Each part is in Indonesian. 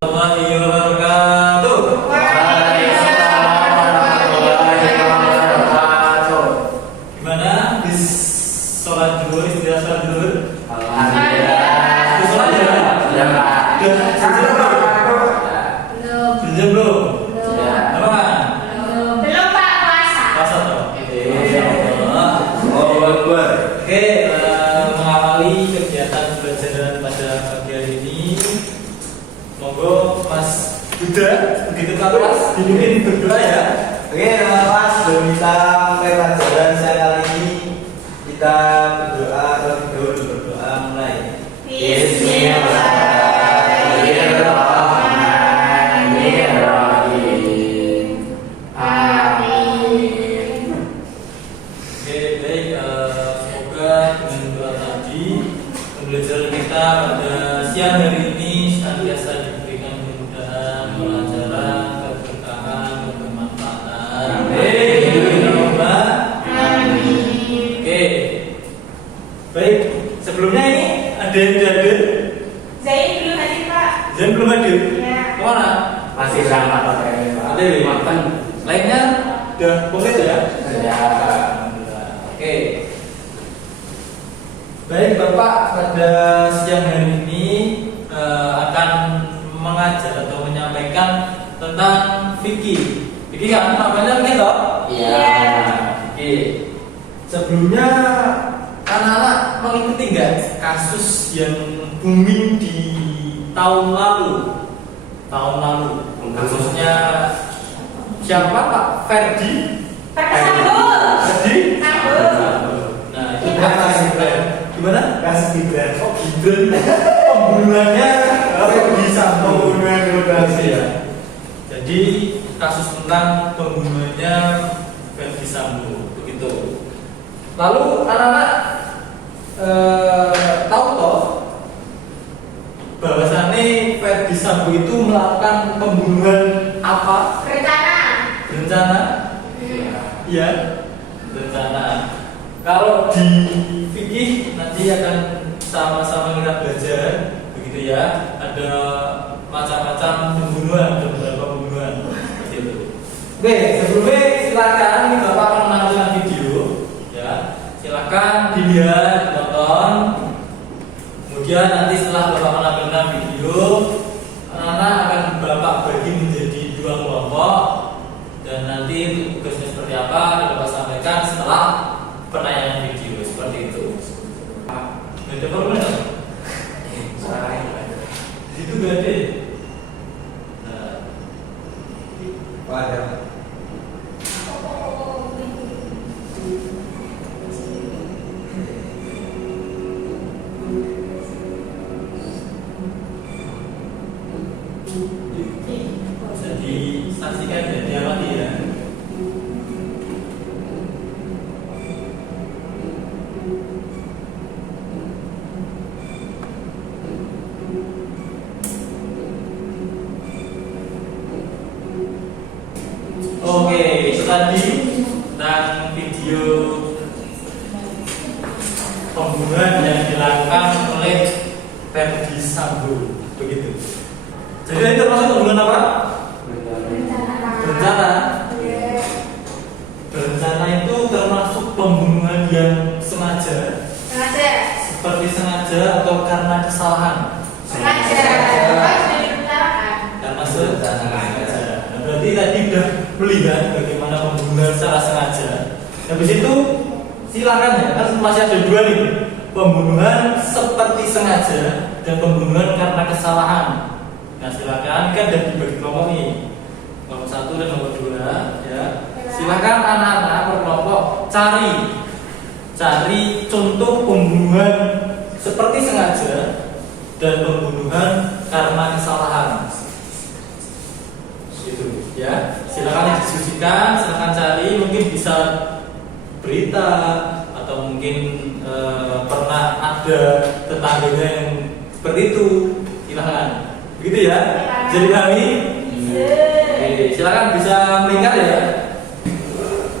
Warahmatullahi wabarakatuh. Gimana? Bis sholat zuhur, istirahat sholat zuhur? Alhamdulillah. Bis sholat ya? Sudah, Pak. Belum belum? Sudah. Apa? Belum Pak, puasa. Puasa toh? Allahu Akbar. Oke, mengawali kegiatan pembelajaran pada pagi hari ini, monggo Mas Yuda, begitu Kak Mas, dipimpin berdoa ya. Oke, Mas, sebelum kita mulai pelajaran siang kali ini, kita berdoa terlebih dahulu. Berdoa mulai. Bismillahirrahmanirrahim. Amin. Oke, baik. Semoga dengan doa tadi pembelajaran kita pada siang hari ini senantiasa diberikan kemudahan, kelancaran, keberkahan, dan kemanfaatan. Amin. Oke, baik. Sebelumnya ini ada yang tidak hadir? Zain belum hadir Pak. Zain belum hadir? Ya. Kemana? Masih berangkat Pak ini, Pak. Ada ya? Makan. Lainnya udah komplit ya? Sudah. Alhamdulillah. Oke. Baik Bapak, pada siang hari ini akan mengajar atau menyampaikan tentang fikih. Fikih kan namanya fikih toh? Iya. Oke. Sebelumnya anak-anak mengikuti nggak kasus yang booming di tahun lalu? Kasusnya siapa Pak? Ferdi? Pakai sambal. Ferdi? Sambal. Nah, itu Iya. kasus Gibran. Gimana? Kasih Gibran. Oh, Gibran. Pembunuhannya Ferdi Sambo. Pembunuhan gerogasi ya. Jadi kasus tentang pembunuhannya Ferdi Sambo begitu. Lalu anak-anak tahu toh bahwasannya Ferdi Sambo itu melakukan pembunuhan apa? Berencana. Iya, berencana. Kalau di fikih nanti akan sama-sama kita belajar, begitu ya. Ada macam-macam pembunuhan, ada beberapa pembunuhan seperti itu. Oke, sebelumnya silakan ini Bapak akan menampilkan video, ya. Silakan dilihat, tonton. Kemudian nanti setelah Bapak menampilkan video, anak-anak akan Bapak bagi menjadi 2 kelompok. Dan nanti untuk tugasnya seperti apa akan Bapak sampaikan setelah penayangan video seperti itu. Ada problem nggak? Di situ gak ada. Nah, Wadah. bisa disaksikan dan diamati ya. Oke, itu tadi tentang video pembunuhan yang dilakukan oleh Ferdi Sambo, begitu. Jadi ini termasuk pembunuhan apa? Berencana. Berencana itu termasuk pembunuhan yang sengaja, seperti sengaja atau karena kesalahan. Karena sengaja. Nah, berarti tadi sudah melihat bagaimana pembunuhan secara sengaja. Habis itu silakan ya, kan masih ada 2 nih, pembunuhan seperti sengaja dan pembunuhan karena kesalahan. Nah silakan, kan ada dibagi kelompok nih, kelompok 1 dan kelompok 2 ya. Silakan anak-anak berkelompok cari contoh pembunuhan seperti sengaja dan pembunuhan karena kesalahan. Itu ya. Silakan didiskusikan, silakan cari, mungkin bisa berita atau mungkin pernah ada tetangganya yang seperti itu. Silakan. Begitu ya. Jadi kami silakan bisa melingkar ya.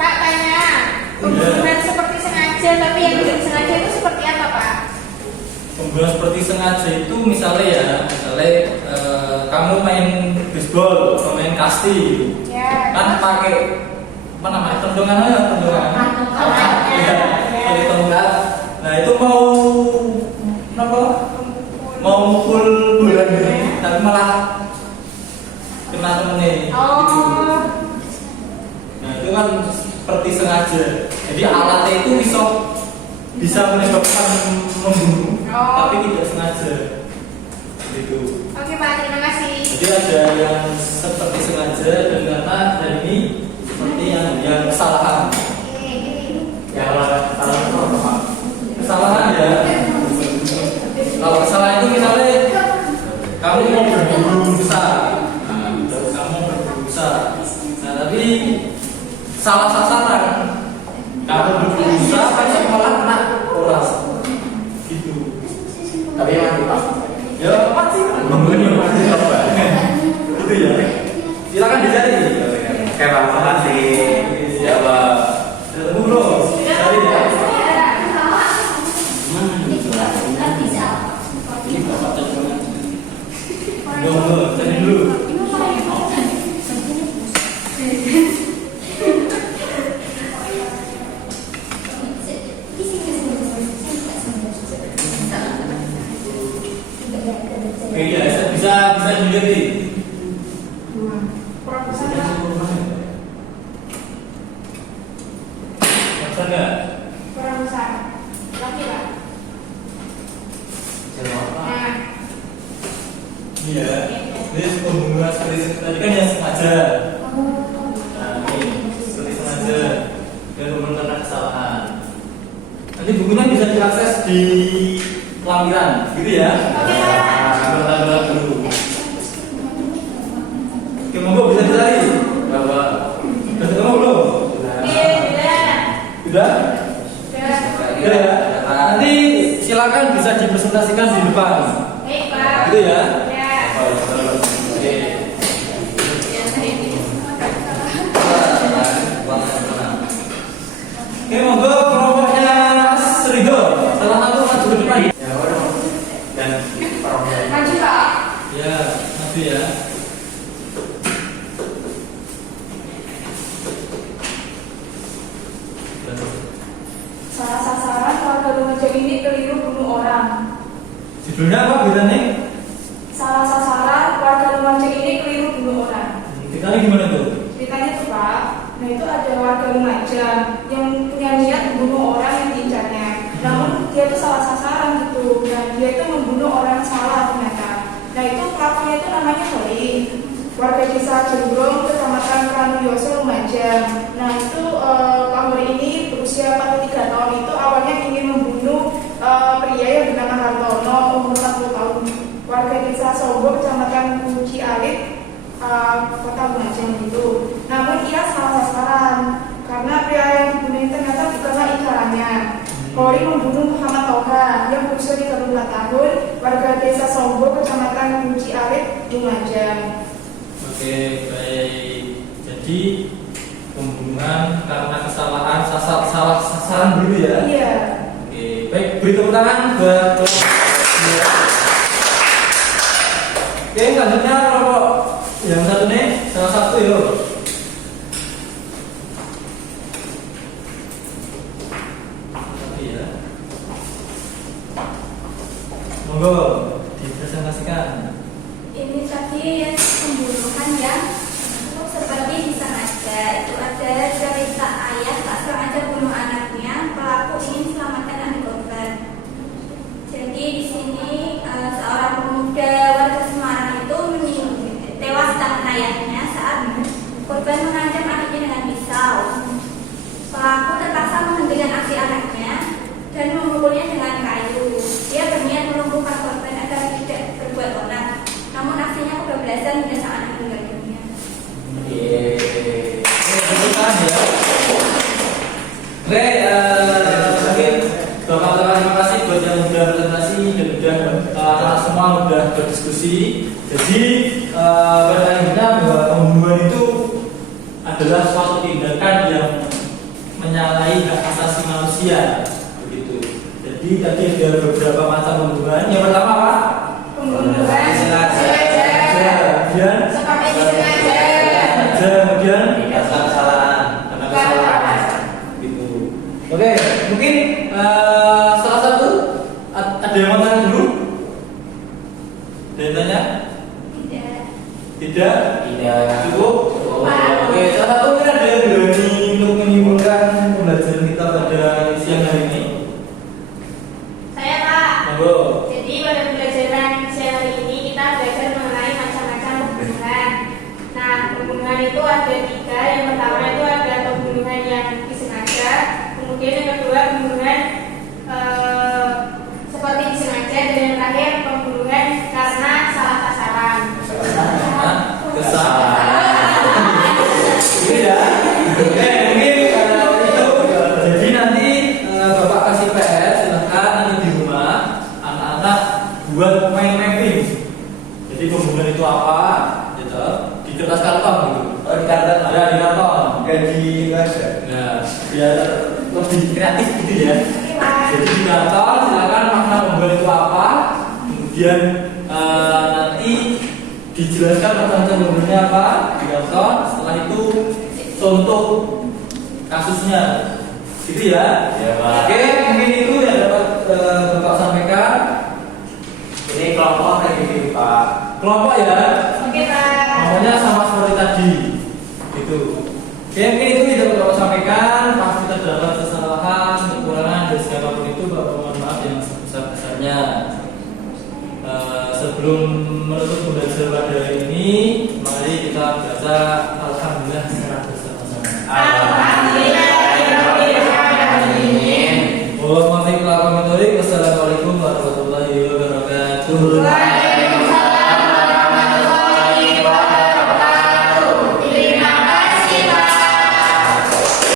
Pak tanya, pembunuhan seperti sengaja tapi yang tidak sengaja itu seperti apa Pak? Pembunuhan seperti sengaja itu misalnya kamu main baseball, main kasti gitu. Ya. Kan pakai apa namanya? Tendongan aja, tendongan. Iya, pakai tongkat. Nah, itu mau apa? Mau mukul bola gitu, tapi malah kena temennya. Gitu. Oh. Nah, itu kan seperti sengaja. Jadi alatnya itu bisa menyebabkan membunuh, Oh. tapi tidak sengaja. Gitu. Oke Pak, terima kasih. Jadi ada yang seperti sengaja dan karena ada ini seperti yang kesalahan. Ya kalau salah itu apa Pak? Kesalahan ya. Kalau kesalahan itu misalnya kamu mau berburu rusa, kamu berburu rusa. Nah, tapi salah sasaran. Kamu berburu rusa, tapi malah kena orang. Gitu. Tapi mati Pak. Ya pasti itu ya. Silakan dicari. Oke Pak, makasih. Ya Pak. Ketemu bro. Cari ya. Bro, cari dulu. Oke ya, bisa dilihat nih. Bisa nggak? Kurang besar. Laki Pak. Nah. Iya. Ini pembunuhan seperti tadi kan yang sengaja. Nah, ini seperti sengaja dan pembunuhan karena kesalahan. Nanti bukunya bisa diakses di lampiran, gitu ya. Oke Pak. Berat dulu. Oke, monggo bisa dicari. Bapak. Sudah ketemu belum? Oke, sudah. Sudah? Sudah. Sudah ya. Nanti silakan bisa dipresentasikan di depan. Baik Pak. Gitu ya. Ya. Oke. Oke, monggo kelompoknya Mas Rido. Salah satu maju ke depan. Ya udah. Dan orangnya. Maju Pak. Ya, maju ya. Salah sasaran warga Lumajang ini keliru bunuh orang. Judulnya apa bedanya? Salah sasaran warga Lumajang ini keliru bunuh orang. Ceritanya gimana tuh? Ceritanya tuh Pak, nah itu ada warga Lumajang yang punya niat membunuh orang yang diincarnya. Namun dia tuh salah sasaran gitu, dan dia itu membunuh orang yang salah ternyata. Nah itu pelakunya itu namanya Hori, warga desa Jembrong, kecamatan Pranuyoso, Lumajang. Nah itu Pak Hori ini berusia 43 tahun itu awalnya ingin membunuh pria yang bernama Hartono, umur 40 tahun, warga desa Sobo, kecamatan Kuci Alit, kota Lumajang itu. Namun ia salah sasaran karena pria yang dibunuh ternyata bukanlah incarannya. Hori membunuh Muhammad Toha yang berusia 32 tahun, warga desa Sombo, kecamatan Kuci Alit, Lumajang. Oke, baik. Jadi pembunuhan karena kesalahan salah sasaran dulu ya. Iya. Oke, baik. Beri tepuk tangan buat ya. Oke, selanjutnya kelompok yang satu nih, salah satu ya. Iya. Monggo dipresentasikan. Ini tadi yang pembunuhan yang seperti disengaja. Itu ada cerita ayah tak sengaja bunuh anaknya. Pelaku ingin selamatkan anak korban. Jadi di sini seorang pemuda warga Semarang itu tewas tangan ayahnya saat korban mengancam anaknya dengan pisau. Pelaku terpaksa menghentikan aksi anaknya dan memukulnya dengan kayu. Dia berniat melumpuhkan korban agar tidak berbuat onar. Namun aksinya kebablasan hingga sang anak meninggal dunia. Bukan ya. Oke, mungkin Bapak-bapak terima kasih buat yang sudah presentasi dan sudah semua sudah berdiskusi. Jadi pada akhirnya bahwa pembunuhan itu adalah suatu tindakan yang menyalahi hak asasi manusia, begitu. Jadi tadi ada beberapa macam pembunuhan. Yang pertama apa? Pembunuhan sengaja. kemudian Seperti disengaja. kemudian Karena kesalahan. karena kesalahan gitu. Oke, mungkin salah satu ada yang mau tanya dulu? Ada yang tanya? Tidak. Tidak? Tidak. Cukup? Oke, salah satu mungkin ada yang berani untuk menyimpulkan pembelajaran kita pada siang hari ini? Saya Pak. Monggo. Jadi pada pembelajaran siang hari ini kita belajar mengenai macam-macam pembunuhan. Nah, pembunuhan itu ada 3. Yang pertama itu ada pembunuhan yang disengaja. Kemudian yang kedua pembunuhan seperti disengaja, dan yang terakhir pembunuhan karena salah sasaran. Nah, kesalahan. Gitu ya. Oke, mungkin itu. Jadi nanti Bapak kasih PR, silahkan nanti di rumah anak-anak buat main mapping. Jadi pembunuhan itu apa? Gitu. Di kertas karton gitu. Oh, di karton. Ya, di karton. Enggak di aja. Nah, biar lebih kreatif gitu ya. Oke, Pak. Jadi di karton silakan makna pembunuhan itu apa. Kemudian nanti dijelaskan macam-macam pembunuhannya apa di karton. Setelah itu contoh kasusnya, gitu ya. Ya, Pak. Oke, mungkin itu yang dapat Bapak sampaikan. Ini kelompok kayak gini, Pak. Kelompok ya, Oke, Pak. namanya sama seperti tadi, gitu. Oke, mungkin itu yang dapat Bapak sampaikan. Pasti terdapat kesalahan, kekurangan dan segala itu, Bapak mohon maaf yang sebesar-besarnya. Sebelum menutup pembelajaran pada hari ini, mari kita baca Alhamdulillah secara bersama-sama.